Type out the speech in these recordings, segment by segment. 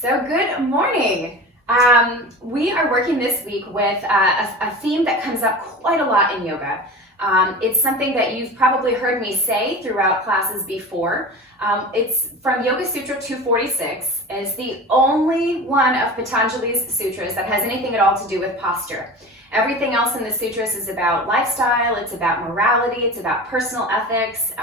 So good morning. We are working this week with a theme that comes up quite a lot in yoga. It's something that you've probably heard me say throughout classes before. It's from Yoga Sutra 246. It's the only one of Patanjali's sutras that has anything at all to do with posture. Everything else in the sutras is about lifestyle, it's about morality, it's about personal ethics,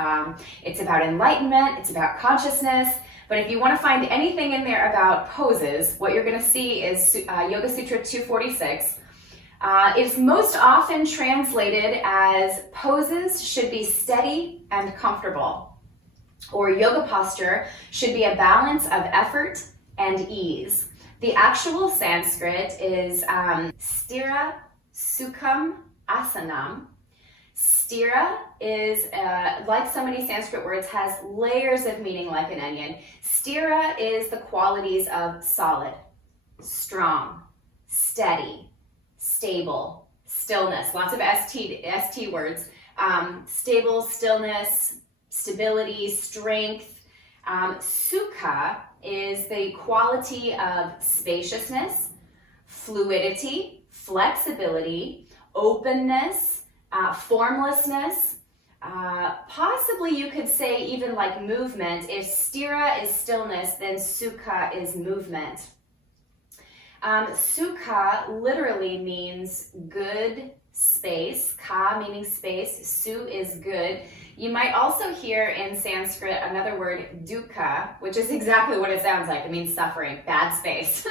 it's about enlightenment, it's about consciousness. But if you want to find anything in there about poses, what you're going to see is Yoga Sutra 246. It's most often translated as poses should be steady and comfortable, or yoga posture should be a balance of effort and ease. The actual Sanskrit is Sthira Sukham Asanam. Sthira is, like so many Sanskrit words, has layers of meaning like an onion. Sthira is the qualities of solid, strong, steady, stable, stillness. Lots of ST words. Stable, stillness, stability, strength. Sukha is the quality of spaciousness, fluidity, flexibility, openness, formlessness, possibly you could say even like movement. If sthira is stillness, then sukha is movement. Sukha literally means good space, ka meaning space, su is good. You might also hear in Sanskrit another word, dukkha, which is exactly what it sounds like. It means suffering, bad space.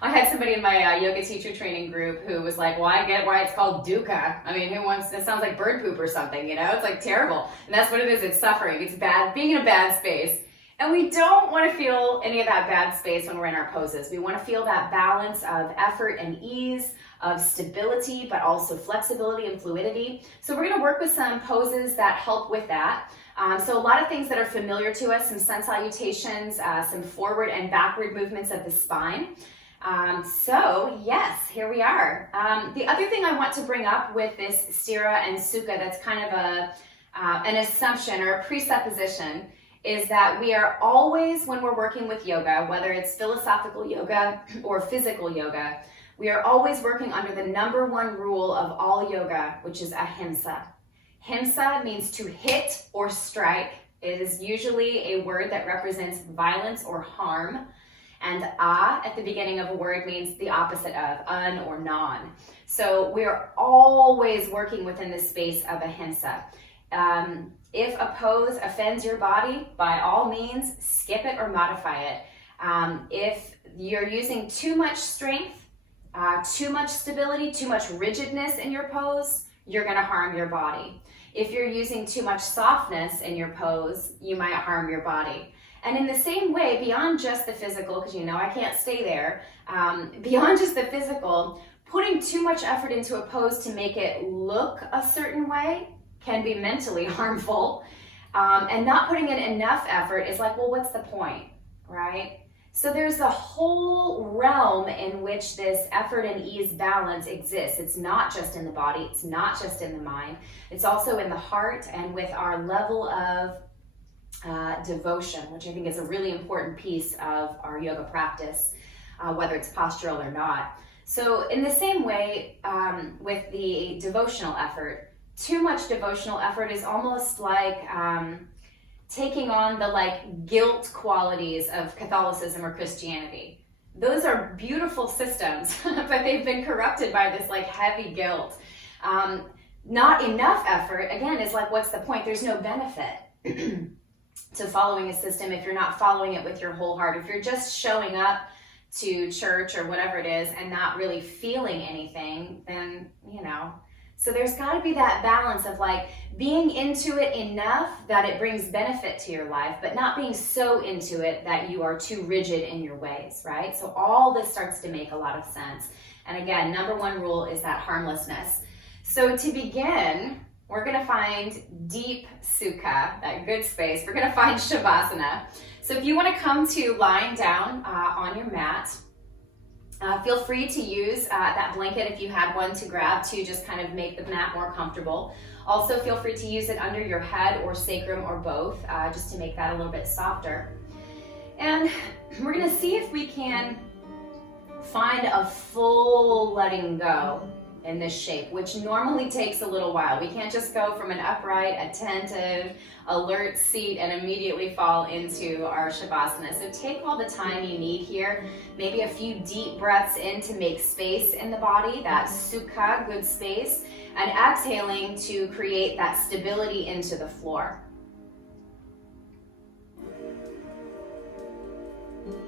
I had somebody in my yoga teacher training group who was like, well, I get why it's called dukkha. I mean, it sounds like bird poop or something, you know? It's like terrible. And that's what it is, it's suffering. It's bad, being in a bad space. And we don't want to feel any of that bad space when we're in our poses. We want to feel that balance of effort and ease, of stability, but also flexibility and fluidity. So we're going to work with some poses that help with that. So a lot of things that are familiar to us, some sun salutations, some forward and backward movements of the spine. So yes, here we are. The other thing I want to bring up with this sthira and sukha that's kind of an assumption or a presupposition is that we are always, when we're working with yoga, whether it's philosophical yoga or physical yoga, we are always working under the number one rule of all yoga, which is ahimsa. Himsa means to hit or strike. It is usually a word that represents violence or harm. And at the beginning of a word means the opposite of, un or non. So we're always working within the space of ahimsa. If a pose offends your body, by all means, skip it or modify it. If you're using too much strength, too much stability, too much rigidness in your pose, you're going to harm your body. If you're using too much softness in your pose, you might harm your body. And in the same way, beyond just the physical, because you know I can't stay there, beyond just the physical, putting too much effort into a pose to make it look a certain way can be mentally harmful. And not putting in enough effort is like, well, what's the point, right? So there's a whole realm in which this effort and ease balance exists. It's not just in the body, it's not just in the mind, it's also in the heart and with our level of devotion, which I think is a really important piece of our yoga practice, whether it's postural or not. So in the same way, with the devotional effort, too much devotional effort is almost like taking on the guilt qualities of Catholicism or Christianity. Those are beautiful systems, but they've been corrupted by this heavy guilt. Not enough effort, again, is like, what's the point? There's no benefit to following a system if you're not following it with your whole heart. If you're just showing up to church or whatever it is and not really feeling anything, then, So there's got to be that balance of being into it enough that it brings benefit to your life, but not being so into it that you are too rigid in your ways, right? So all this starts to make a lot of sense. And again, number one rule is that harmlessness. So to begin, we're going to find deep sukha, that good space. We're going to find shavasana. So if you want to come to lying down on your mat, feel free to use that blanket if you had one to grab to just kind of make the mat more comfortable. Also feel free to use it under your head or sacrum or both, just to make that a little bit softer. And we're gonna see if we can find a full letting go in this shape, which normally takes a little while. We can't just go from an upright, attentive, alert seat and immediately fall into our Shavasana. So take all the time you need here, maybe a few deep breaths in to make space in the body, that Sukha, good space, and exhaling to create that stability into the floor.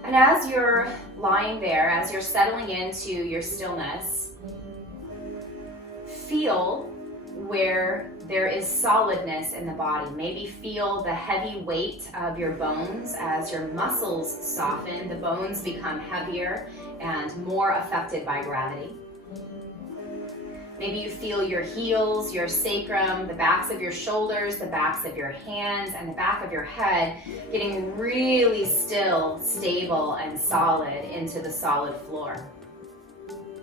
And as you're lying there, as you're settling into your stillness, feel where there is solidness in the body. Maybe feel the heavy weight of your bones as your muscles soften. The bones become heavier and more affected by gravity. Maybe you feel your heels, your sacrum, the backs of your shoulders, the backs of your hands, and the back of your head getting really still, stable, and solid into the solid floor.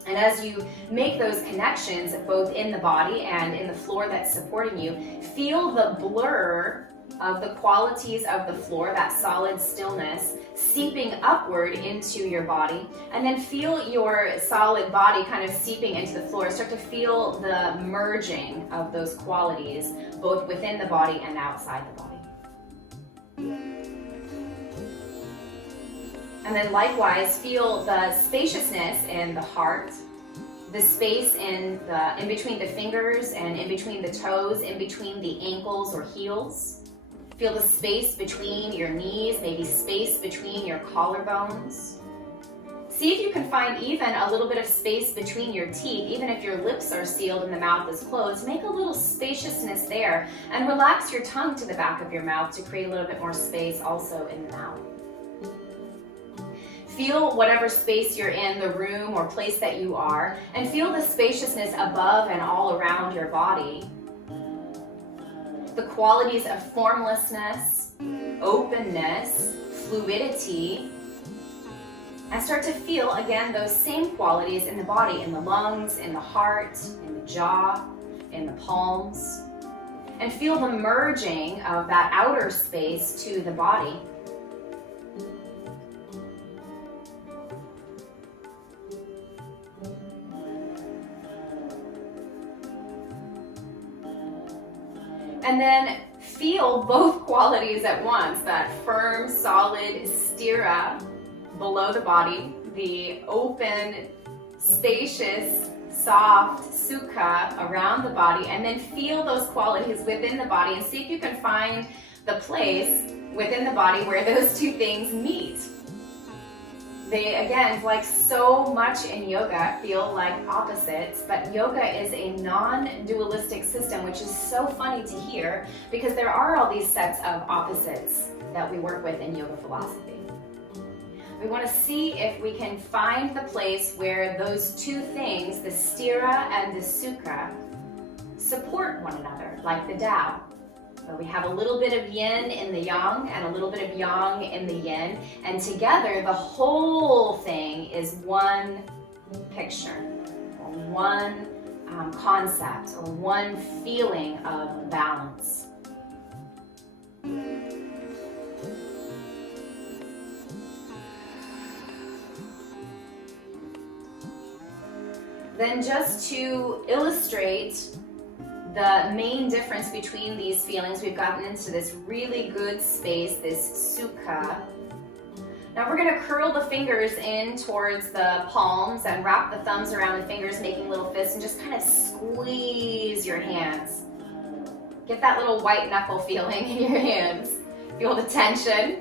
And as you make those connections, both in the body and in the floor that's supporting you, feel the blur of the qualities of the floor, that solid stillness, seeping upward into your body. And then feel your solid body kind of seeping into the floor. Start to feel the merging of those qualities, both within the body and outside the body. And then likewise, feel the spaciousness in the heart, the space in between the fingers and in between the toes, in between the ankles or heels. Feel the space between your knees, maybe space between your collarbones. See if you can find even a little bit of space between your teeth, even if your lips are sealed and the mouth is closed. Make a little spaciousness there and relax your tongue to the back of your mouth to create a little bit more space also in the mouth. Feel whatever space you're in, the room or place that you are, and feel the spaciousness above and all around your body. The qualities of formlessness, openness, fluidity, and start to feel again those same qualities in the body, in the lungs, in the heart, in the jaw, in the palms, and feel the merging of that outer space to the body. And then feel both qualities at once, that firm, solid Sthira below the body, the open, spacious, soft Sukha around the body, and then feel those qualities within the body and see if you can find the place within the body where those two things meet. They, again, like so much in yoga, feel like opposites, but yoga is a non-dualistic system, which is so funny to hear because there are all these sets of opposites that we work with in yoga philosophy. We want to see if we can find the place where those two things, the Sthira and the Sukha, support one another, like the Tao. So we have a little bit of yin in the yang and a little bit of yang in the yin, and together the whole thing is one picture, or one concept, or one feeling of balance. Then just to illustrate the main difference between these feelings, we've gotten into this really good space, this Sukha. Now we're going to curl the fingers in towards the palms and wrap the thumbs around the fingers, making little fists, and just kind of squeeze your hands. Get that little white knuckle feeling in your hands. Feel the tension.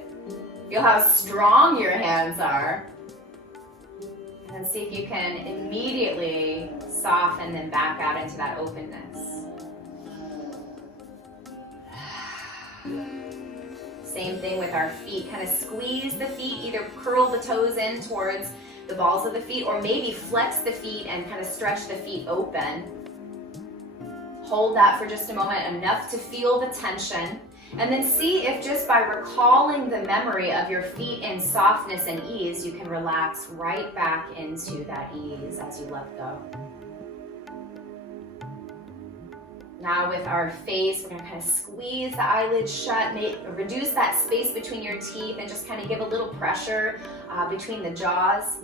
Feel how strong your hands are. And see if you can immediately soften them back out into that openness. Same thing with our feet. Kind of squeeze the feet, either curl the toes in towards the balls of the feet, or maybe flex the feet and kind of stretch the feet open. Hold that for just a moment, enough to feel the tension. And then see if just by recalling the memory of your feet in softness and ease, you can relax right back into that ease as you let go. Now with our face, we're gonna kind of squeeze the eyelids shut, reduce that space between your teeth, and just kind of give a little pressure between the jaws.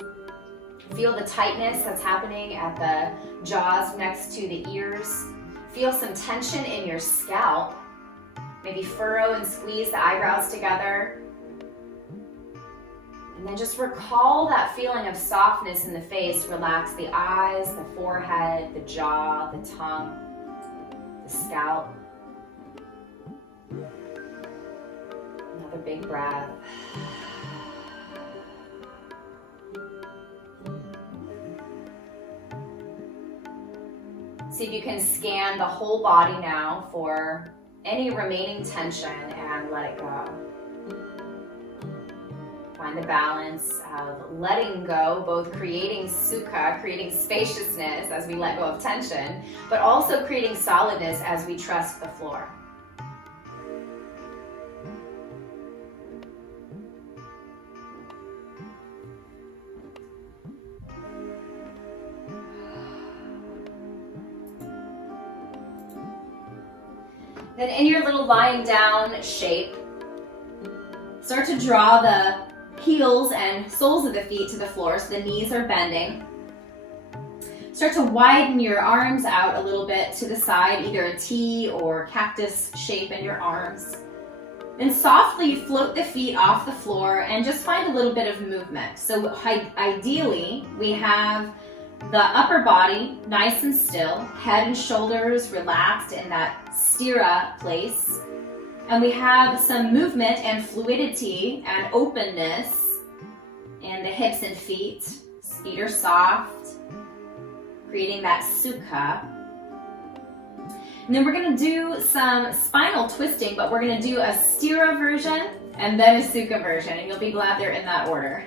Feel the tightness that's happening at the jaws next to the ears. Feel some tension in your scalp. Maybe furrow and squeeze the eyebrows together. And then just recall that feeling of softness in the face. Relax the eyes, the forehead, the jaw, the tongue, the scalp. Another big breath. See if you can scan the whole body now for any remaining tension and let it go. Find the balance of letting go, both creating sukha, creating spaciousness as we let go of tension, but also creating solidness as we trust the floor. Then in your little lying down shape, start to draw the heels and soles of the feet to the floor so the knees are bending. Start to widen your arms out a little bit to the side, either a T or cactus shape in your arms. Then softly float the feet off the floor and just find a little bit of movement. So ideally, we have the upper body nice and still, head and shoulders relaxed in that Sthira place. And we have some movement and fluidity and openness in the hips and feet. Feet are soft, creating that Sukha. And then we're going to do some spinal twisting, but we're going to do a Sthira version and then a Sukha version, and you'll be glad they're in that order.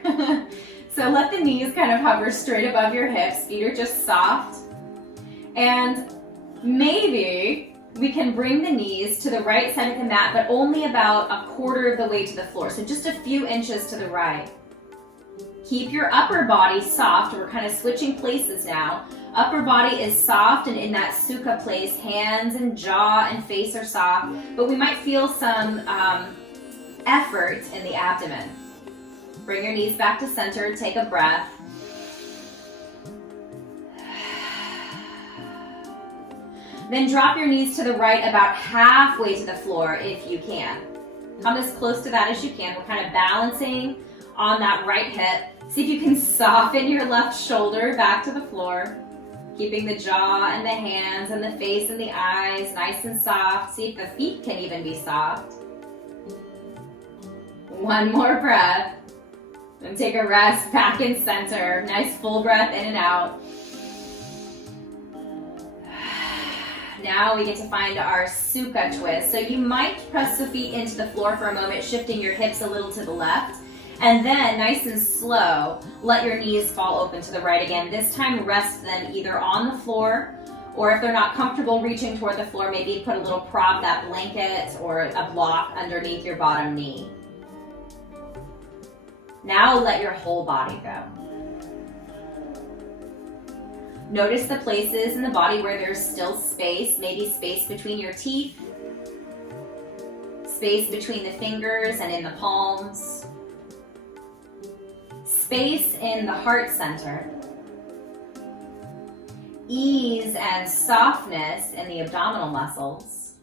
So let the knees kind of hover straight above your hips. Feet are just soft. And maybe we can bring the knees to the right side of the mat, but only about a quarter of the way to the floor. So just a few inches to the right. Keep your upper body soft. We're kind of switching places now. Upper body is soft and in that Sukha place. Hands and jaw and face are soft, but we might feel some effort in the abdomen. Bring your knees back to center, take a breath. Then drop your knees to the right about halfway to the floor if you can. Come as close to that as you can. We're kind of balancing on that right hip. See if you can soften your left shoulder back to the floor. Keeping the jaw and the hands and the face and the eyes nice and soft. See if the feet can even be soft. One more breath. Then take a rest back in center. Nice full breath in and out. Now we get to find our Sukha twist. So you might press the feet into the floor for a moment, shifting your hips a little to the left. And then, nice and slow, let your knees fall open to the right again. This time, rest them either on the floor, or if they're not comfortable reaching toward the floor, maybe put a little prop, that blanket or a block underneath your bottom knee. Now let your whole body go. Notice the places in the body where there's still space, maybe space between your teeth, space between the fingers and in the palms, space in the heart center, ease and softness in the abdominal muscles,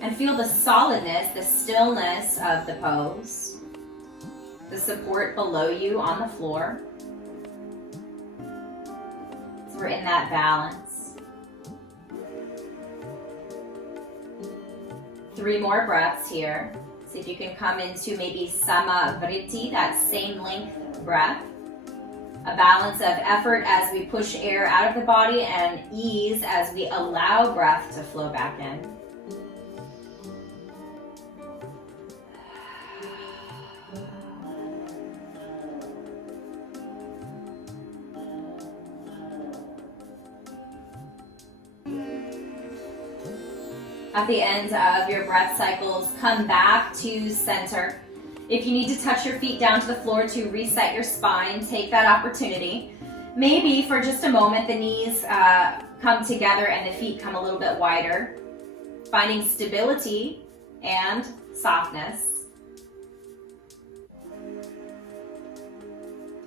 and feel the solidness, the stillness of the pose, the support below you on the floor. So we're in that balance. 3 more breaths here. See if you can come into maybe Samavriti, that same length breath. A balance of effort as we push air out of the body and ease as we allow breath to flow back in. At the end of your breath cycles, come back to center. If you need to touch your feet down to the floor to reset your spine, take that opportunity. Maybe for just a moment, the knees come together and the feet come a little bit wider. Finding stability and softness.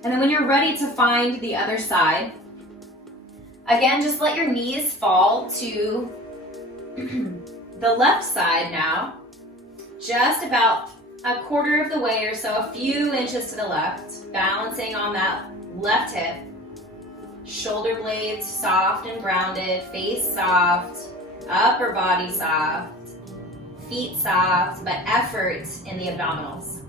And then when you're ready to find the other side, again, just let your knees fall to the left side now, just about a quarter of the way or so, a few inches to the left, balancing on that left hip. Shoulder blades soft and grounded, face soft, upper body soft, feet soft, but effort in the abdominals.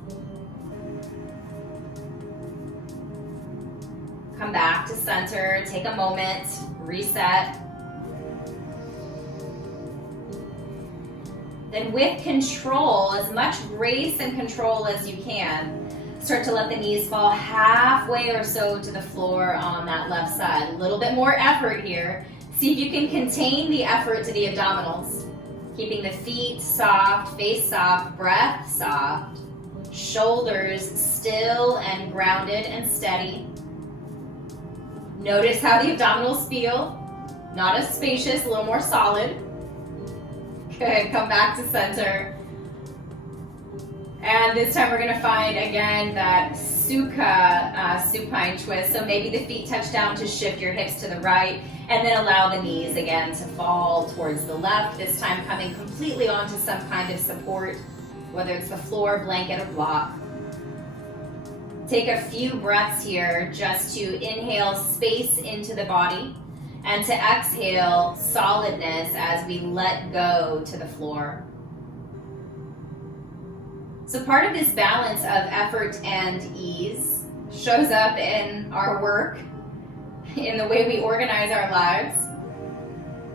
Come back to center, take a moment, reset. Then with control, as much grace and control as you can, start to let the knees fall halfway or so to the floor on that left side. A little bit more effort here. See if you can contain the effort to the abdominals. Keeping the feet soft, face soft, breath soft, shoulders still and grounded and steady. Notice how the abdominals feel. Not as spacious, a little more solid. Good, come back to center. And this time we're gonna find, again, that Sukha supine twist. So maybe the feet touch down to shift your hips to the right, and then allow the knees again to fall towards the left, this time coming completely onto some kind of support, whether it's the floor, blanket, or block. Take a few breaths here just to inhale space into the body and to exhale solidness as we let go to the floor. So part of this balance of effort and ease shows up in our work, in the way we organize our lives.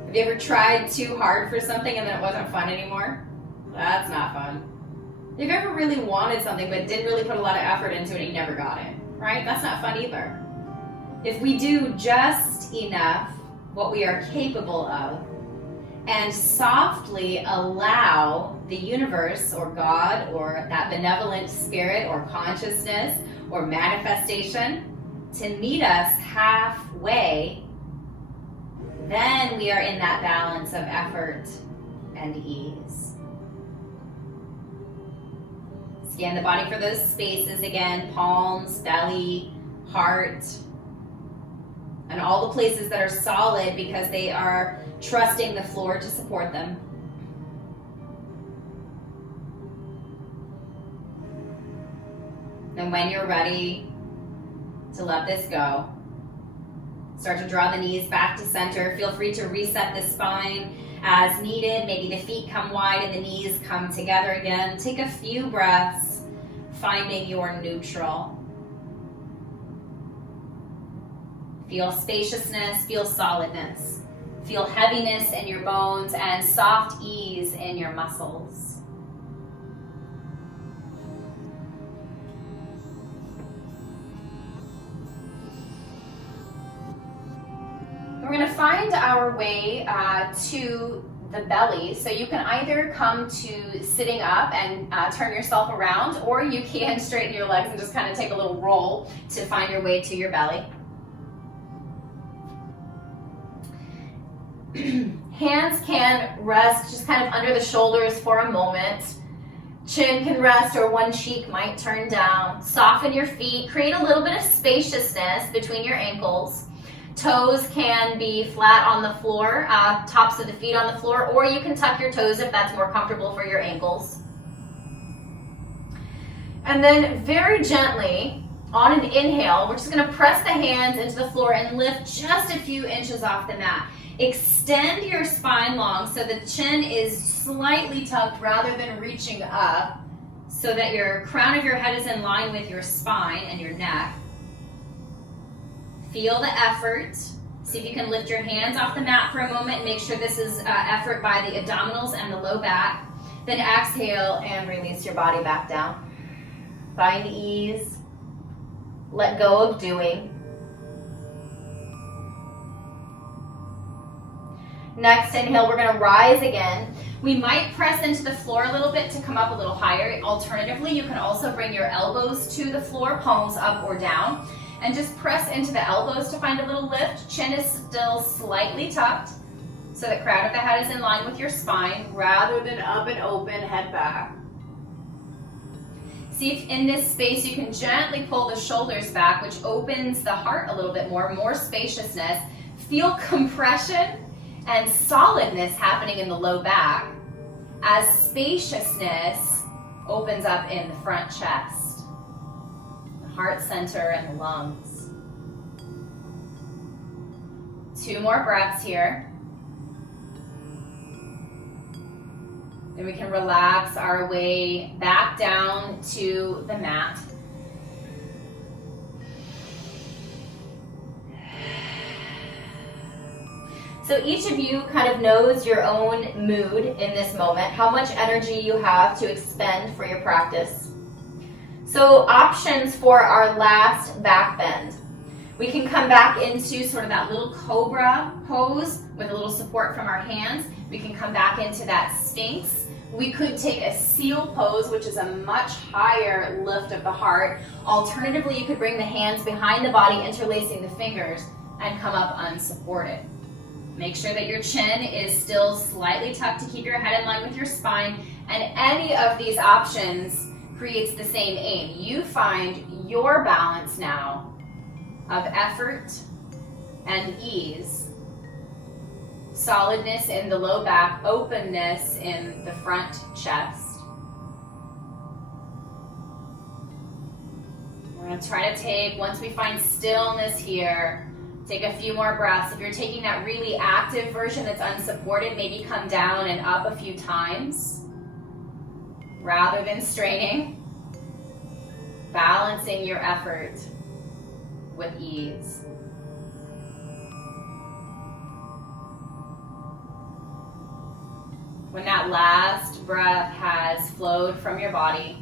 Have you ever tried too hard for something and then it wasn't fun anymore? That's not fun. Have you ever really wanted something but didn't really put a lot of effort into it and you never got it, right? That's not fun either. If we do just enough, what we are capable of, and softly allow the universe or God or that benevolent spirit or consciousness or manifestation to meet us halfway, then we are in that balance of effort and ease. Scan the body for those spaces again, palms, belly, heart, and all the places that are solid because they are trusting the floor to support them. And when you're ready to let this go, start to draw the knees back to center. Feel free to reset the spine as needed. Maybe the feet come wide and the knees come together again. Take a few breaths, finding your neutral. Feel spaciousness, feel solidness. Feel heaviness in your bones and soft ease in your muscles. We're going to find our way to the belly. So you can either come to sitting up and turn yourself around, or you can straighten your legs and just kind of take a little roll to find your way to your belly. Hands can rest just kind of under the shoulders for a moment. Chin can rest, or one cheek might turn down. Soften your feet. Create a little bit of spaciousness between your ankles. Toes can be flat on the floor, tops of the feet on the floor, or you can tuck your toes if that's more comfortable for your ankles. And then very gently, on an inhale, we're just going to press the hands into the floor and lift just a few inches off the mat. Extend your spine long so the chin is slightly tucked rather than reaching up, so that your crown of your head is in line with your spine and your neck. Feel the effort. See if you can lift your hands off the mat for a moment and make sure this is effort by the abdominals and the low back. Then exhale and release your body back down. Find ease. Let go of doing. Next inhale, we're going to rise again. We might press into the floor a little bit to come up a little higher. Alternatively, you can also bring your elbows to the floor, palms up or down. And just press into the elbows to find a little lift. Chin is still slightly tucked, so the crown of the head is in line with your spine rather than up and open, head back. See if in this space you can gently pull the shoulders back, which opens the heart a little bit more spaciousness. Feel compression and solidness happening in the low back as spaciousness opens up in the front chest, the heart center and the lungs. 2 more breaths here. Then we can relax our way back down to the mat. So each of you kind of knows your own mood in this moment, how much energy you have to expend for your practice. So options for our last back bend. We can come back into sort of that little cobra pose with a little support from our hands. We can come back into that Sphinx. We could take a seal pose, which is a much higher lift of the heart. Alternatively, you could bring the hands behind the body, interlacing the fingers, and come up unsupported. Make sure that your chin is still slightly tucked to keep your head in line with your spine, and any of these options creates the same aim. You find your balance now of effort and ease, solidness in the low back, openness in the front chest. We're going to try to take, once we find stillness here, take a few more breaths. If you're taking that really active version that's unsupported, maybe come down and up a few times rather than straining. Balancing your effort with ease. When that last breath has flowed from your body,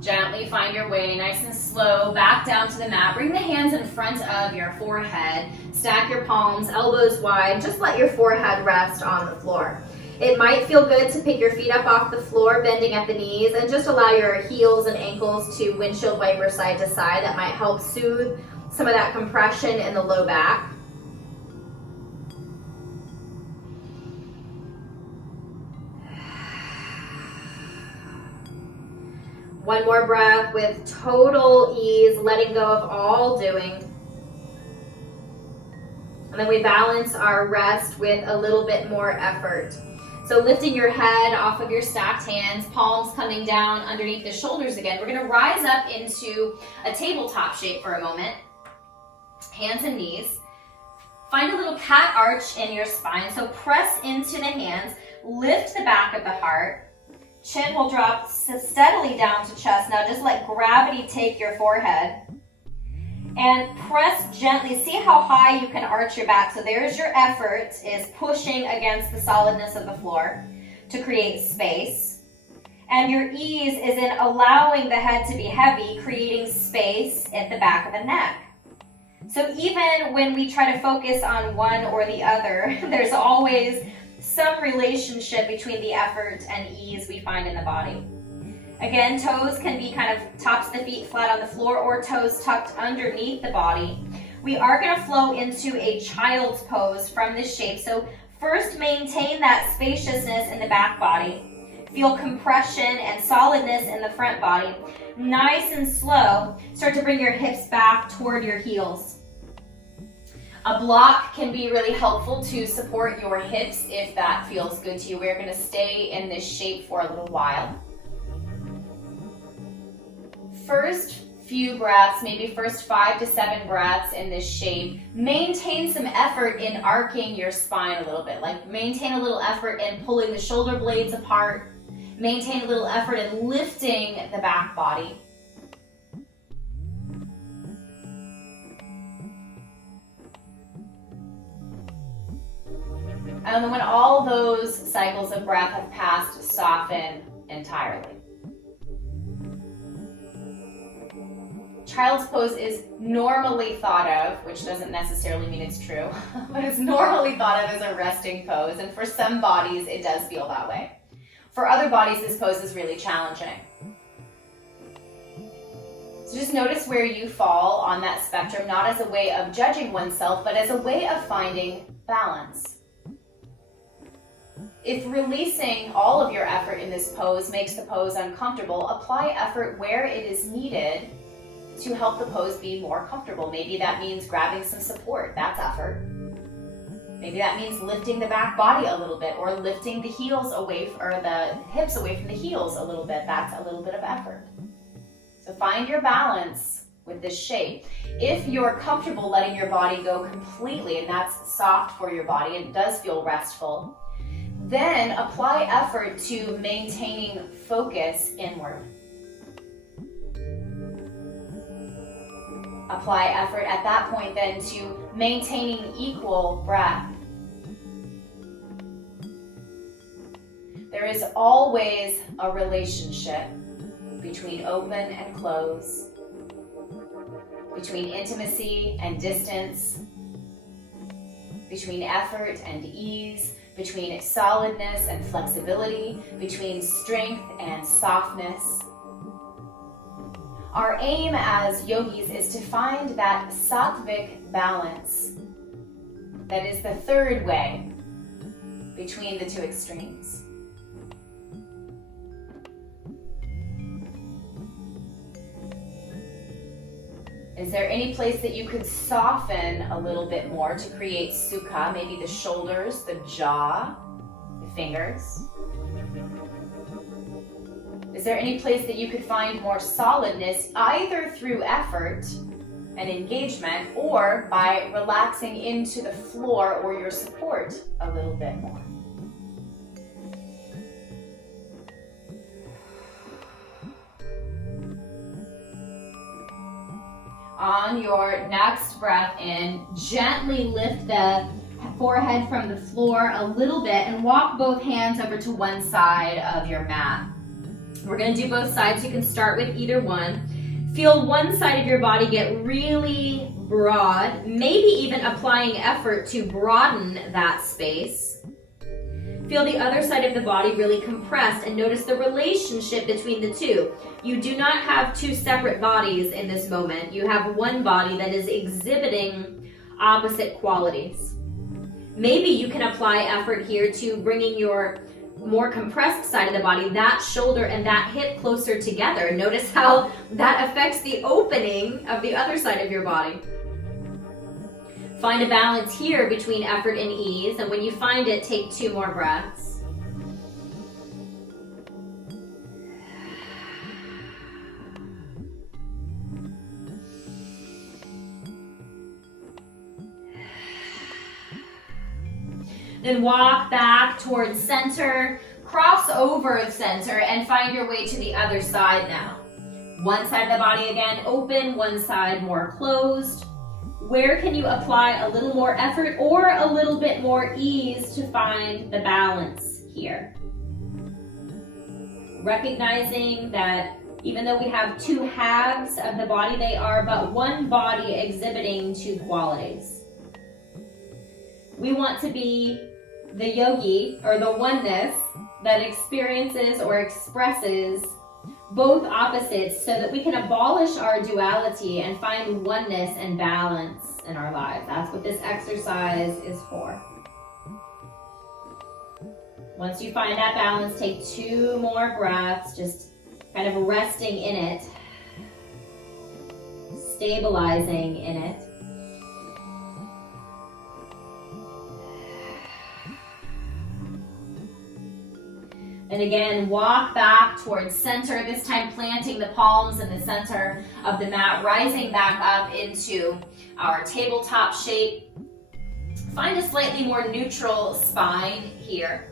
gently find your way, nice and slow, back down to the mat. Bring the hands in front of your forehead. Stack your palms, elbows wide. Just let your forehead rest on the floor. It might feel good to pick your feet up off the floor, bending at the knees, and just allow your heels and ankles to windshield wiper side to side. That might help soothe some of that compression in the low back. One more breath with total ease, letting go of all doing. And then we balance our rest with a little bit more effort. So lifting your head off of your stacked hands, palms coming down underneath the shoulders again. We're going to rise up into a tabletop shape for a moment. Hands and knees. Find a little cat arch in your spine. So press into the hands, lift the back of the heart. Chin will drop steadily down to chest. Now just let gravity take your forehead. And press gently. See how high you can arch your back. So there's your effort, is pushing against the solidness of the floor to create space. And your ease is in allowing the head to be heavy, creating space at the back of the neck. So even when we try to focus on one or the other, there's always some relationship between the effort and ease we find in the body. Again, toes can be kind of tops of the feet flat on the floor or toes tucked underneath the body. We are going to flow into a child's pose from this shape. So first maintain that spaciousness in the back body. Feel compression and solidness in the front body. Nice and slow, start to bring your hips back toward your heels. A block can be really helpful to support your hips if that feels good to you. We're going to stay in this shape for a little while. First few breaths, maybe first 5 to 7 breaths in this shape, maintain some effort in arcing your spine a little bit. Like maintain a little effort in pulling the shoulder blades apart. Maintain a little effort in lifting the back body. And then when all those cycles of breath have passed, soften entirely. Child's pose is normally thought of, which doesn't necessarily mean it's true, but it's normally thought of as a resting pose, and for some bodies it does feel that way. For other bodies, this pose is really challenging. So just notice where you fall on that spectrum, not as a way of judging oneself, but as a way of finding balance. If releasing all of your effort in this pose makes the pose uncomfortable, apply effort where it is needed to help the pose be more comfortable. Maybe that means grabbing some support. That's effort. Maybe that means lifting the back body a little bit, or lifting the heels away, or the hips away from the heels a little bit. That's a little bit of effort. So find your balance with this shape. If you're comfortable letting your body go completely, and that's soft for your body, and it does feel restful, then apply effort to maintaining focus inward. Apply effort at that point then to maintaining equal breath. There is always a relationship between open and close, between intimacy and distance, between effort and ease, between solidness and flexibility, between strength and softness. Our aim as yogis is to find that sattvic balance that is the third way between the two extremes. Is there any place that you could soften a little bit more to create sukha? Maybe the shoulders, the jaw, the fingers. Is there any place that you could find more solidness, either through effort and engagement, or by relaxing into the floor or your support a little bit more? On your next breath in, gently lift the forehead from the floor a little bit and walk both hands over to one side of your mat. We're going to do both sides. You can start with either one. Feel one side of your body get really broad, maybe even applying effort to broaden that space. Feel the other side of the body really compressed and notice the relationship between the two. You do not have two separate bodies in this moment. You have one body that is exhibiting opposite qualities. Maybe you can apply effort here to bringing your more compressed side of the body, that shoulder and that hip closer together. Notice how that affects the opening of the other side of your body. Find a balance here between effort and ease, and when you find it, take 2 more breaths. Then walk back towards center, cross over the center, and find your way to the other side now. One side of the body again open, one side more closed. Where can you apply a little more effort or a little bit more ease to find the balance here? Recognizing that even though we have 2 halves of the body, they are but one body exhibiting 2 qualities. We want to be the yogi, or the oneness, that experiences or expresses both opposites so that we can abolish our duality and find oneness and balance in our lives. That's what this exercise is for. Once you find that balance, take 2 more breaths, just kind of resting in it, stabilizing in it. And again, walk back towards center, this time planting the palms in the center of the mat, rising back up into our tabletop shape. Find a slightly more neutral spine here.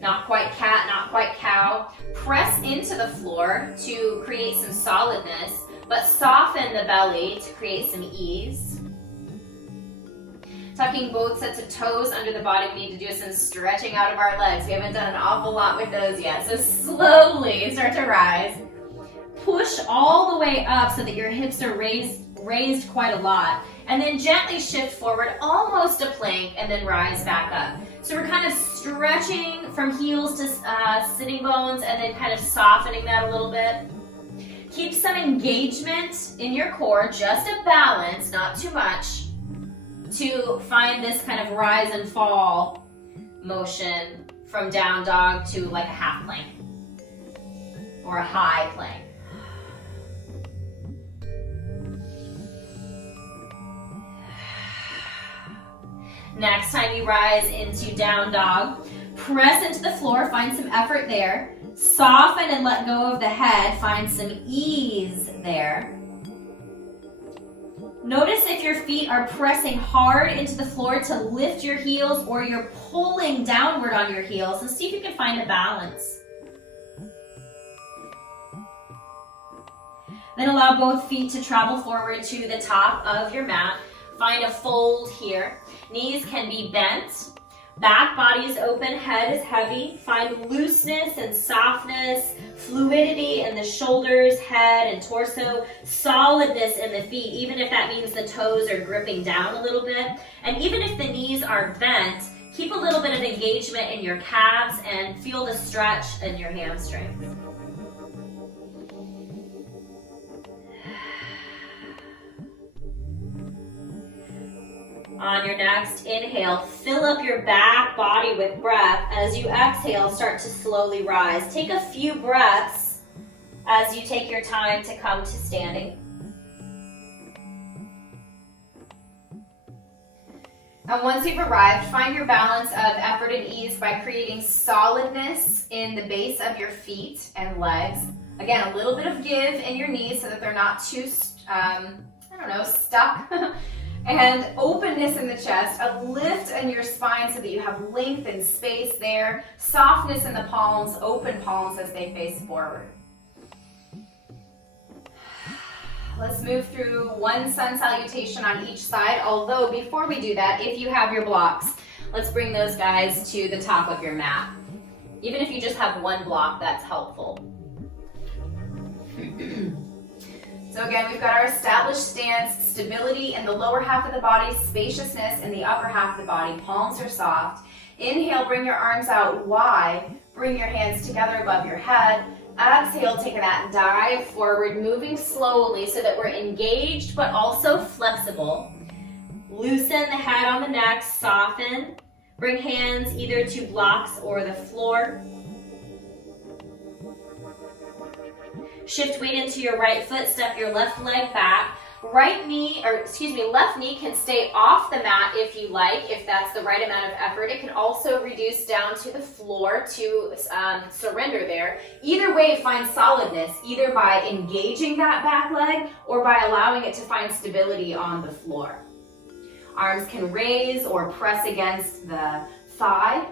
Not quite cat, not quite cow. Press into the floor to create some solidness, but soften the belly to create some ease. Tucking both sets of toes under the body. We need to do some stretching out of our legs. We haven't done an awful lot with those yet. So slowly start to rise. Push all the way up so that your hips are raised quite a lot. And then gently shift forward, almost a plank, and then rise back up. So we're kind of stretching from heels to sitting bones and then kind of softening that a little bit. Keep some engagement in your core, just a balance, not too much, to find this kind of rise and fall motion from down dog to like a half plank or a high plank. Next time you rise into down dog, press into the floor, find some effort there. Soften and let go of the head, find some ease there. Notice if your feet are pressing hard into the floor to lift your heels or you're pulling downward on your heels, and see if you can find a balance. Then allow both feet to travel forward to the top of your mat. Find a fold here. Knees can be bent. Back body is open, head is heavy. Find looseness and softness, fluidity in the shoulders, head, and torso. Solidness in the feet, even if that means the toes are gripping down a little bit. And even if the knees are bent, keep a little bit of engagement in your calves and feel the stretch in your hamstrings. On your next inhale, fill up your back body with breath. As you exhale, start to slowly rise. Take a few breaths as you take your time to come to standing. And once you've arrived, find your balance of effort and ease by creating solidness in the base of your feet and legs. Again, a little bit of give in your knees so that they're not too, stuck. And openness in the chest, a lift in your spine so that you have length and space there. Softness in the palms, open palms as they face forward. Let's move through one sun salutation on each side. Although before we do that, if you have your blocks, let's bring those guys to the top of your mat. Even if you just have one block, that's helpful. So again, we've got our established stance, stability in the lower half of the body, spaciousness in the upper half of the body. Palms are soft. Inhale, bring your arms out wide. Bring your hands together above your head. Exhale, take that dive forward, moving slowly so that we're engaged but also flexible. Loosen the head on the neck, soften. Bring hands either to blocks or the floor. Shift weight into your right foot, step your left leg back. Left knee can stay off the mat if you like, if that's the right amount of effort. It can also reduce down to the floor to surrender there. Either way, find solidness, either by engaging that back leg or by allowing it to find stability on the floor. Arms can raise or press against the thigh.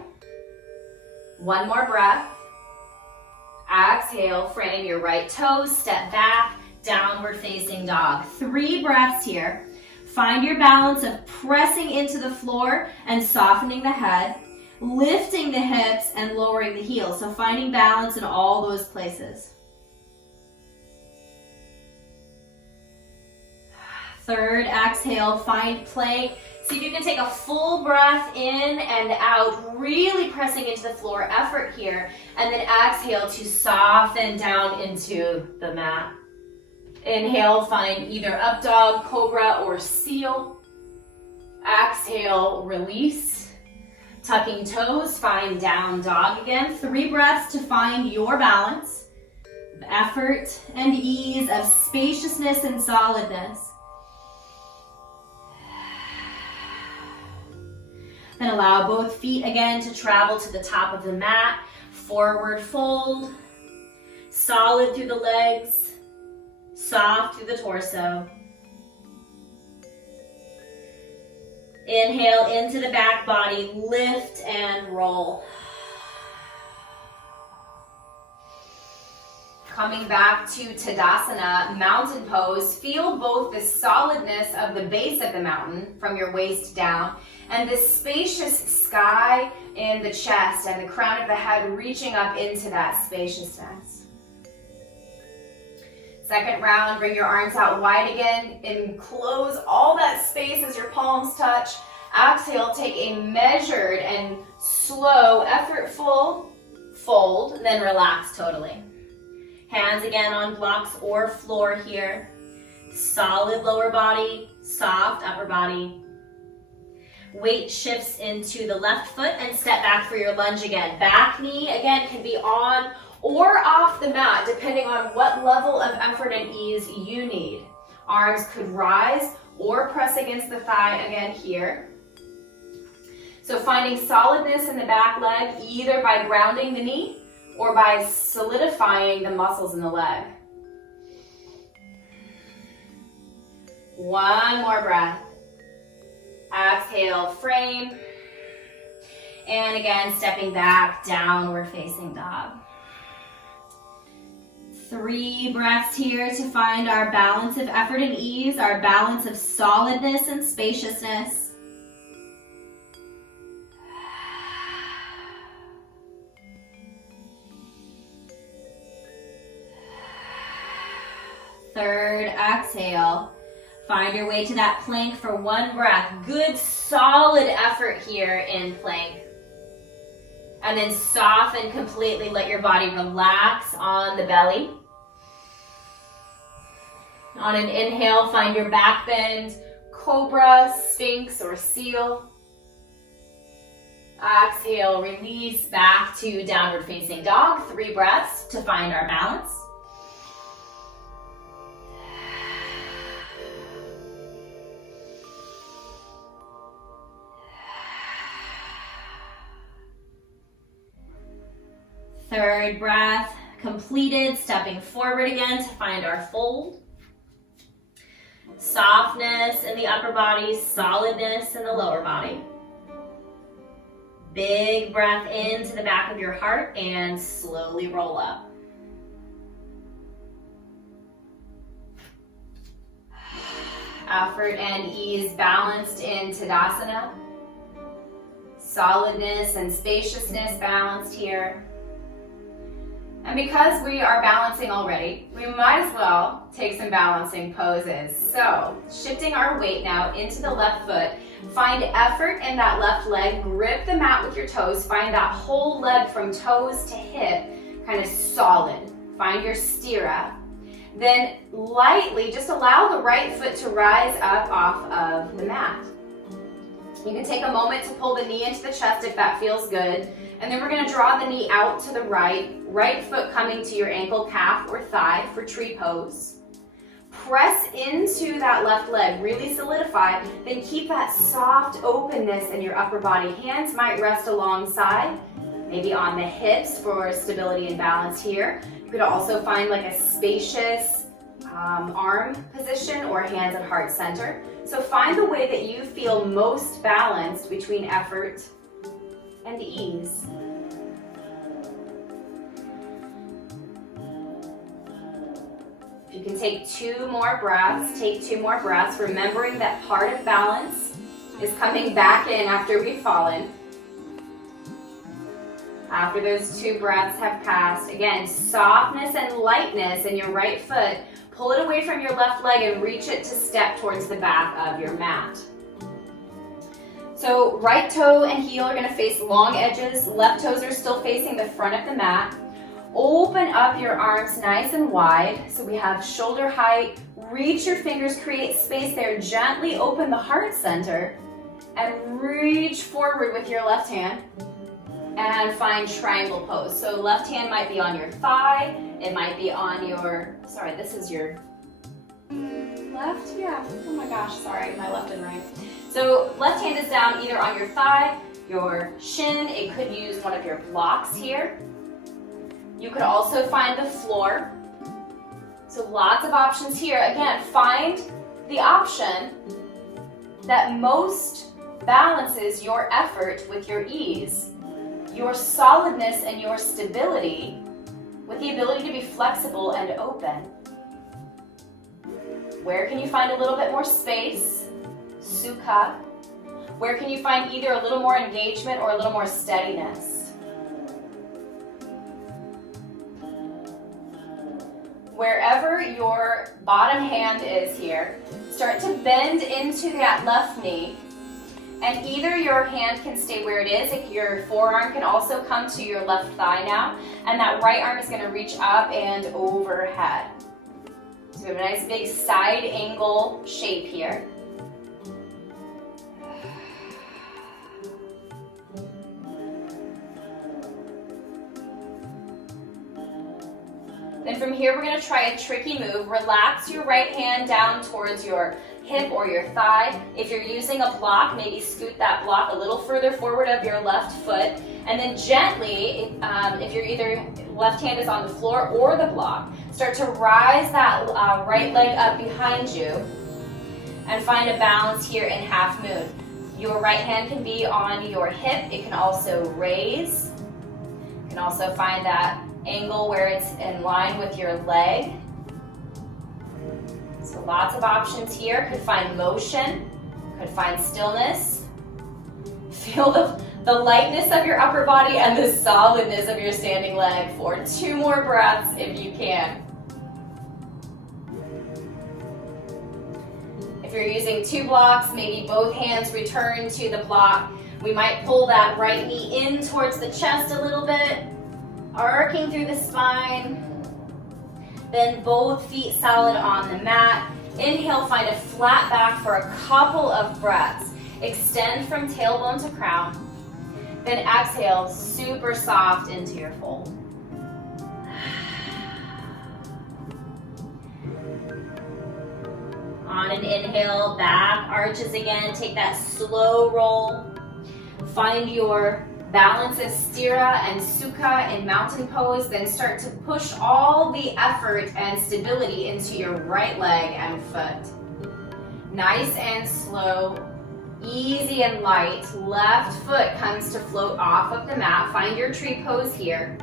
One more breath. Exhale, frame your right toes, step back, downward facing dog. 3 breaths here. Find your balance of pressing into the floor and softening the head, lifting the hips and lowering the heels. So finding balance in all those places. 3rd, exhale, find plank. See if you can take a full breath in and out, really pressing into the floor, effort here, and then exhale to soften down into the mat. Inhale, find either up dog, cobra, or seal. Exhale, release. Tucking toes, find down dog again. 3 breaths to find your balance. Of effort and ease, of spaciousness and solidness. Then allow both feet again to travel to the top of the mat. Forward fold. Solid through the legs. Soft through the torso. Inhale into the back body. Lift and roll. Coming back to Tadasana, mountain pose, feel both the solidness of the base of the mountain from your waist down and the spacious sky in the chest and the crown of the head reaching up into that spaciousness. Second round, bring your arms out wide again, enclose all that space as your palms touch. Exhale, take a measured and slow, effortful fold, then relax totally. Hands again on blocks or floor here. Solid lower body, soft upper body. Weight shifts into the left foot and step back for your lunge again. Back knee again can be on or off the mat depending on what level of effort and ease you need. Arms could rise or press against the thigh again here. So finding solidness in the back leg either by grounding the knee or by solidifying the muscles in the leg. One more breath. Exhale, frame. And again, stepping back, downward facing dog. 3 breaths here to find our balance of effort and ease, our balance of solidness and spaciousness. Third exhale. Find your way to that plank for 1 breath. Good solid effort here in plank. And then soften completely, let your body relax on the belly. On an inhale, find your back bend, cobra, sphinx, or seal. Exhale, release back to downward facing dog. 3 breaths to find our balance. Third breath completed, stepping forward again to find our fold. Softness in the upper body, solidness in the lower body. Big breath into the back of your heart and slowly roll up. Effort and ease balanced in Tadasana. Solidness and spaciousness balanced here. And because we are balancing already, we might as well take some balancing poses. So, shifting our weight now into the left foot, find effort in that left leg, grip the mat with your toes, find that whole leg from toes to hip kind of solid. Find your Sthira. Then lightly, just allow the right foot to rise up off of the mat. You can take a moment to pull the knee into the chest if that feels good. And then we're going to draw the knee out to the right foot coming to your ankle, calf, or thigh for tree pose. Press into that left leg, really solidify, then keep that soft openness in your upper body. Hands might rest alongside, maybe on the hips for stability and balance here. You could also find like a spacious arm position or hands at heart center. So find the way that you feel most balanced between effort and ease. If you can take 2 more breaths, take 2 more breaths, remembering that part of balance is coming back in after we've fallen. After those 2 breaths have passed, again, softness and lightness in your right foot. Pull it away from your left leg and reach it to step towards the back of your mat. So right toe and heel are going to face long edges. Left toes are still facing the front of the mat. Open up your arms nice and wide. So we have shoulder height. Reach your fingers, create space there. Gently open the heart center and reach forward with your left hand and find triangle pose. So left hand might be on your thigh. It might be on your, sorry, this is your left? Yeah. Oh my gosh, sorry, my left and right. So left hand is down either on your thigh, your shin. It could use one of your blocks here. You could also find the floor. So lots of options here. Again, find the option that most balances your effort with your ease, your solidness and your stability with the ability to be flexible and open. Where can you find a little bit more space? Sukha. Where can you find either a little more engagement or a little more steadiness? Wherever your bottom hand is here, start to bend into that left knee. And either your hand can stay where it is, your forearm can also come to your left thigh now, and that right arm is going to reach up and overhead. So we have a nice big side angle shape here. Then from here, we're going to try a tricky move. Relax your right hand down towards your hip or your thigh. If you're using a block, maybe scoot that block a little further forward of your left foot. And then gently, if you're either left hand is on the floor or the block, start to rise that right leg up behind you and find a balance here in half moon. Your right hand can be on your hip. It can also raise. You can also find that angle where it's in line with your leg. So lots of options here. Could find motion, could find stillness. Feel the lightness of your upper body and the solidness of your standing leg for 2 more breaths if you can. If you're using 2 blocks, maybe both hands return to the block. We might pull that right knee in towards the chest a little bit, arcing through the spine. Then both feet solid on the mat. Inhale, find a flat back for a couple of breaths. Extend from tailbone to crown. Then exhale, super soft into your fold. On an inhale, back arches again. Take that slow roll. Find your balance of Sthira and Sukha in mountain pose, then start to push all the effort and stability into your right leg and foot. Nice and slow, easy and light. Left foot comes to float off of the mat. Find your tree pose here.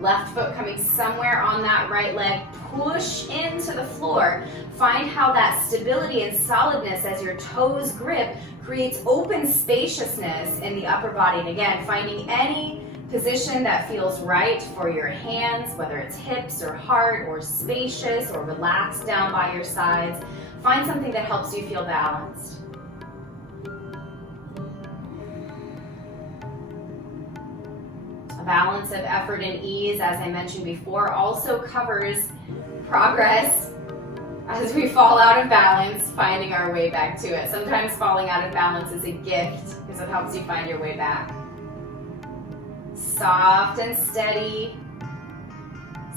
Left foot coming somewhere on that right leg. Push into the floor. Find how that stability and solidness as your toes grip creates open spaciousness in the upper body. And again, finding any position that feels right for your hands, whether it's hips or heart or spacious or relaxed down by your sides. Find something that helps you feel balanced. A balance of effort and ease, as I mentioned before, also covers progress as we fall out of balance, finding our way back to it. Sometimes falling out of balance is a gift because it helps you find your way back. Soft and steady,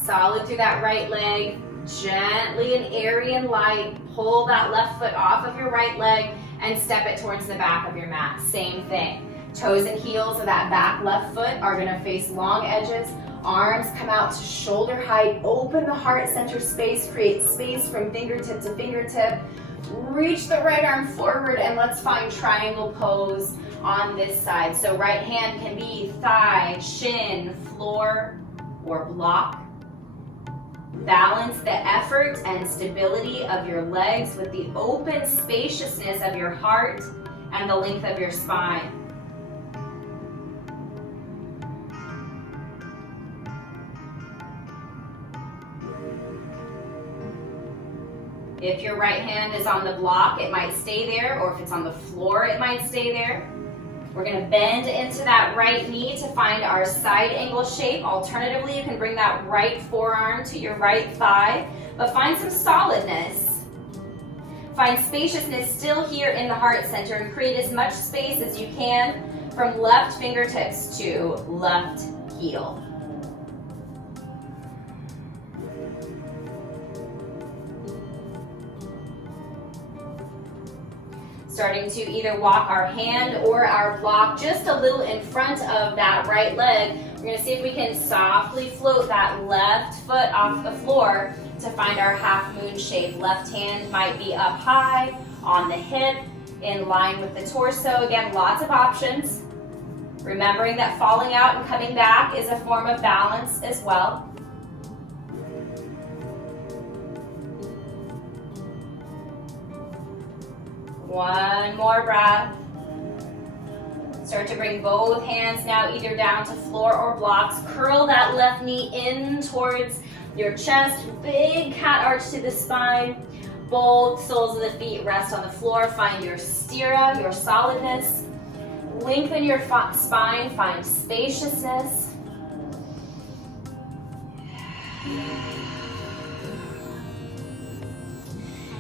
solid through that right leg, gently and airy and light. Pull that left foot off of your right leg and step it towards the back of your mat. Same thing. Toes and heels of that back left foot are going to face long edges. Arms come out to shoulder height. Open the heart center space. Create space from fingertip to fingertip. Reach the right arm forward and let's find triangle pose on this side. So right hand can be thigh, shin, floor, or block. Balance the effort and stability of your legs with the open spaciousness of your heart and the length of your spine. If your right hand is on the block, it might stay there, or if it's on the floor, it might stay there. We're going to bend into that right knee to find our side angle shape. Alternatively, you can bring that right forearm to your right thigh, but find some solidness. Find spaciousness still here in the heart center and create as much space as you can from left fingertips to left heel. Starting to either walk our hand or our block just a little in front of that right leg. We're going to see if we can softly float that left foot off the floor to find our half moon shape. Left hand might be up high on the hip, in line with the torso. Again, lots of options. Remembering that falling out and coming back is a form of balance as well. One more breath. Start to bring both hands now either down to floor or blocks. Curl that left knee in towards your chest. Big cat arch to the spine. Both soles of the feet rest on the floor. Find your sthira, your solidness. Lengthen your spine, find spaciousness.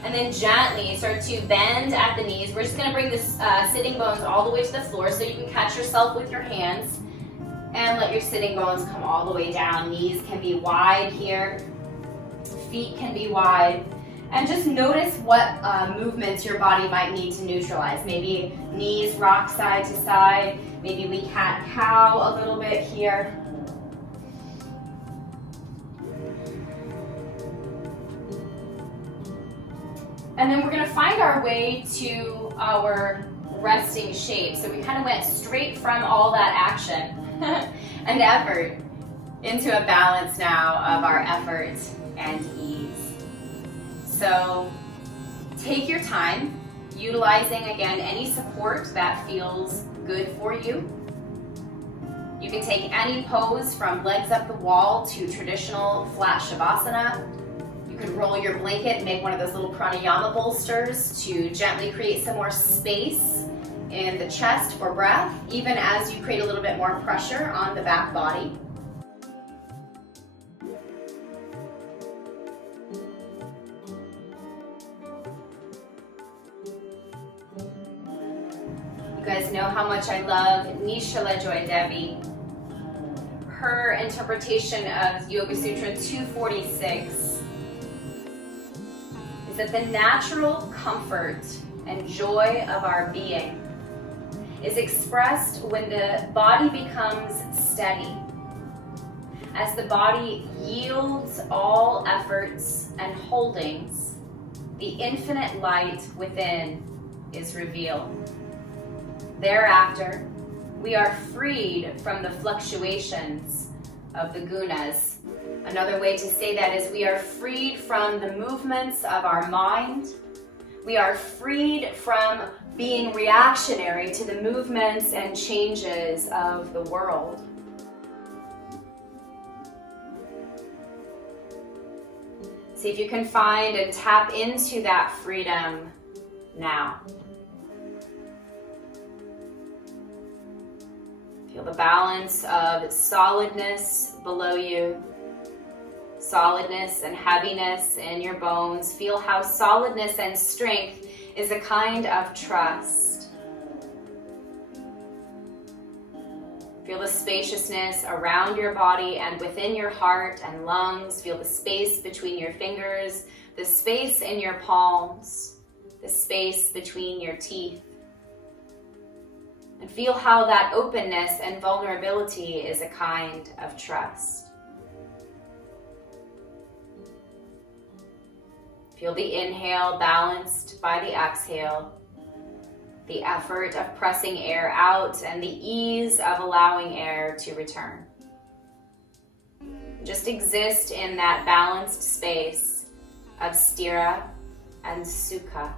And then gently start to bend at the knees. We're just going to bring the sitting bones all the way to the floor so you can catch yourself with your hands. And let your sitting bones come all the way down. Knees can be wide here. Feet can be wide. And just notice what movements your body might need to neutralize. Maybe knees rock side to side. Maybe we cat-cow a little bit here. And then we're going to find our way to our resting shape. So we kind of went straight from all that action and effort into a balance now of our effort and ease. So take your time, utilizing again any support that feels good for you. You can take any pose from legs up the wall to traditional flat shavasana. You could roll your blanket and make one of those little pranayama bolsters to gently create some more space in the chest for breath, even as you create a little bit more pressure on the back body. You guys know how much I love Nishala Joy Devi. Her interpretation of Yoga Sutra 246 is that the natural comfort and joy of our being is expressed when the body becomes steady. As the body yields all efforts and holdings, the infinite light within is revealed. Thereafter, we are freed from the fluctuations of the gunas. Another way to say that is we are freed from the movements of our mind. We are freed from being reactionary to the movements and changes of the world. See if you can find and tap into that freedom now. Feel the balance of solidness below you, solidness and heaviness in your bones. Feel how solidness and strength is a kind of trust. Feel the spaciousness around your body and within your heart and lungs. Feel the space between your fingers, the space in your palms, the space between your teeth. And feel how that openness and vulnerability is a kind of trust. Feel the inhale balanced by the exhale, the effort of pressing air out and the ease of allowing air to return. Just exist in that balanced space of Sthira and Sukha.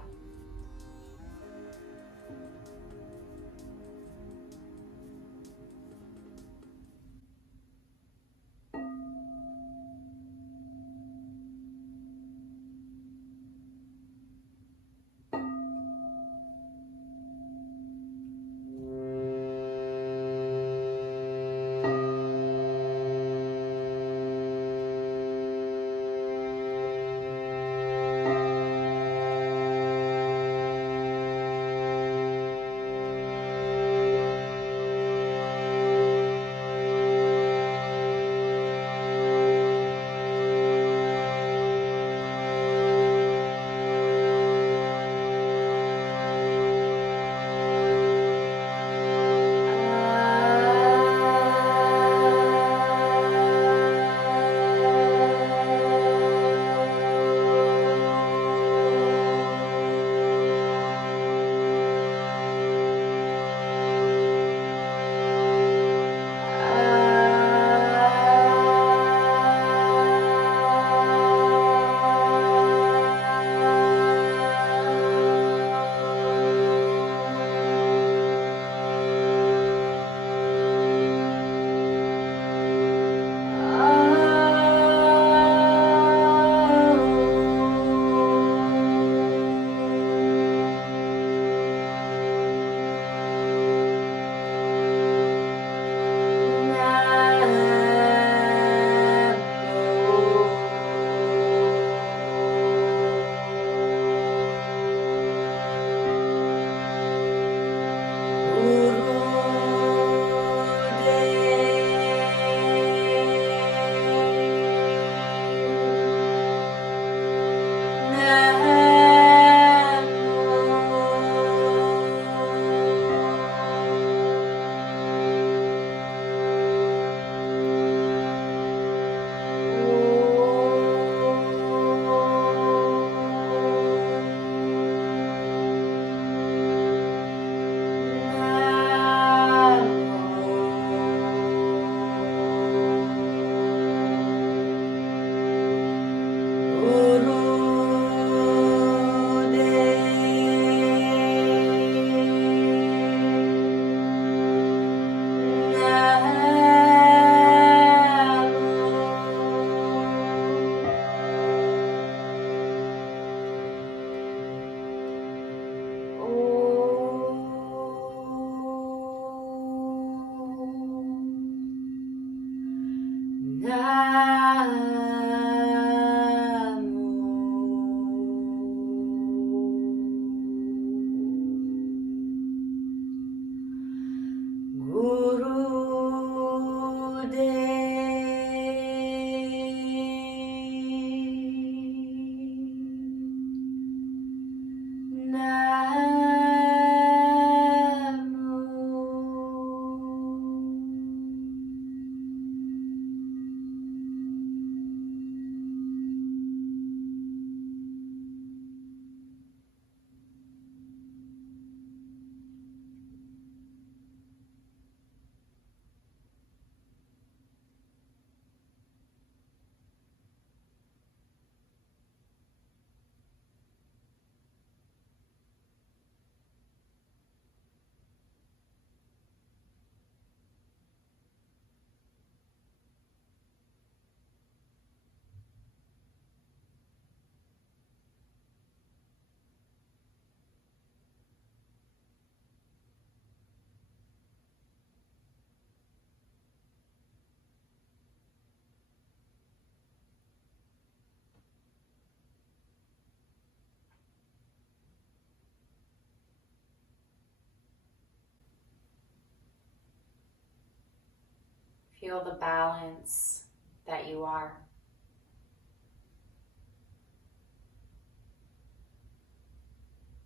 Feel the balance that you are.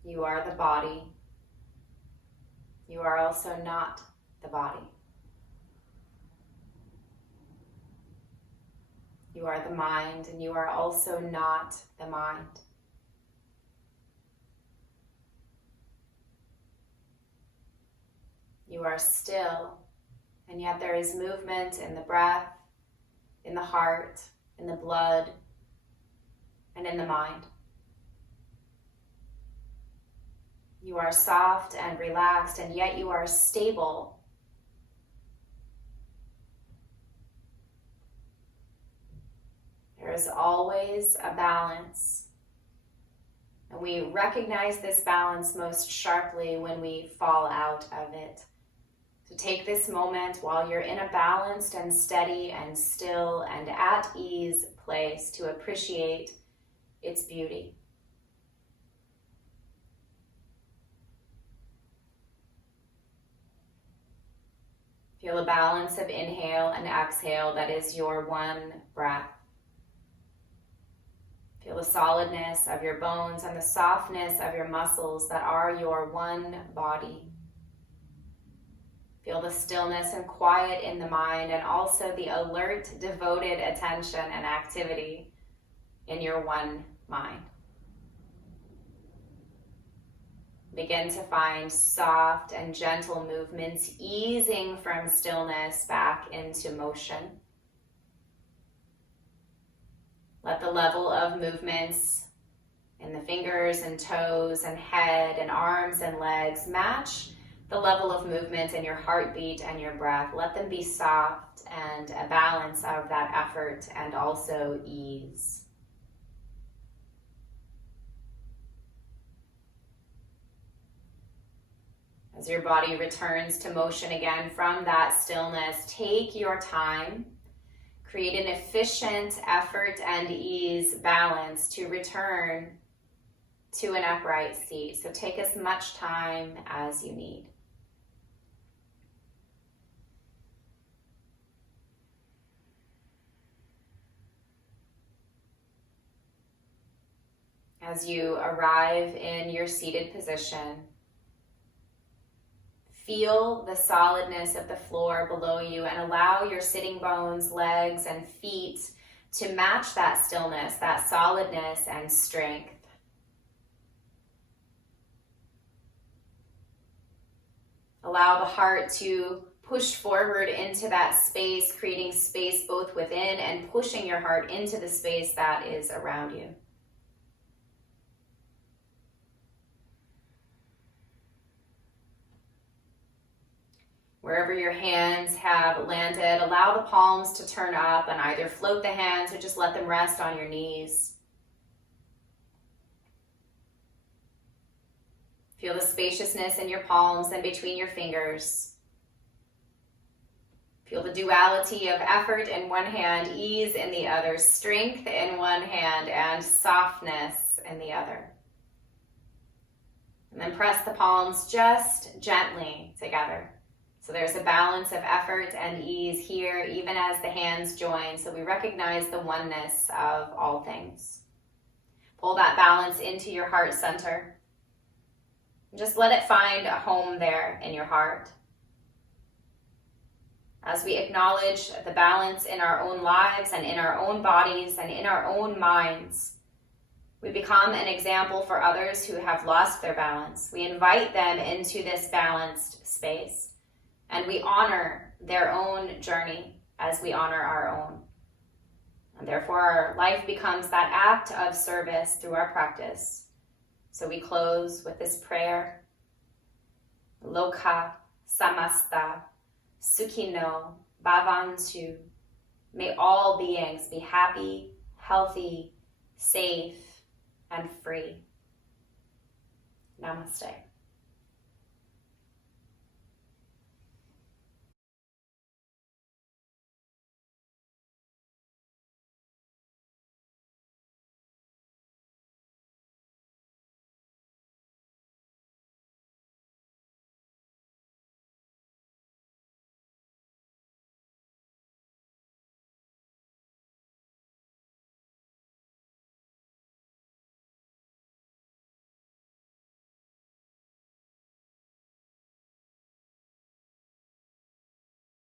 You are the body. You are also not the body. You are the mind, and you are also not the mind. You are still, and yet there is movement in the breath, in the heart, in the blood, and in the mind. You are soft and relaxed, and yet you are stable. There is always a balance, and we recognize this balance most sharply when we fall out of it. So take this moment while you're in a balanced and steady and still and at ease place to appreciate its beauty. Feel a balance of inhale and exhale that is your one breath. Feel the solidness of your bones and the softness of your muscles that are your one body. Feel the stillness and quiet in the mind, and also the alert, devoted attention and activity in your one mind. Begin to find soft and gentle movements, easing from stillness back into motion. Let the level of movements in the fingers and toes and head and arms and legs match the level of movement in your heartbeat and your breath. Let them be soft and a balance of that effort and also ease. As your body returns to motion again from that stillness, take your time. Create an efficient effort and ease balance to return to an upright seat. So take as much time as you need. As you arrive in your seated position, feel the solidness of the floor below you and allow your sitting bones, legs, and feet to match that stillness, that solidness and strength. Allow the heart to push forward into that space, creating space both within and pushing your heart into the space that is around you. Wherever your hands have landed, allow the palms to turn up and either float the hands or just let them rest on your knees. Feel the spaciousness in your palms and between your fingers. Feel the duality of effort in one hand, ease in the other, strength in one hand, and softness in the other. And then press the palms just gently together. So there's a balance of effort and ease here, even as the hands join. So we recognize the oneness of all things. Pull that balance into your heart center. Just let it find a home there in your heart. As we acknowledge the balance in our own lives and in our own bodies and in our own minds, we become an example for others who have lost their balance. We invite them into this balanced space, and we honor their own journey as we honor our own. And therefore, our life becomes that act of service through our practice. So we close with this prayer. Loka samasta sukhino bhavantu. May all beings be happy, healthy, safe, and free. Namaste.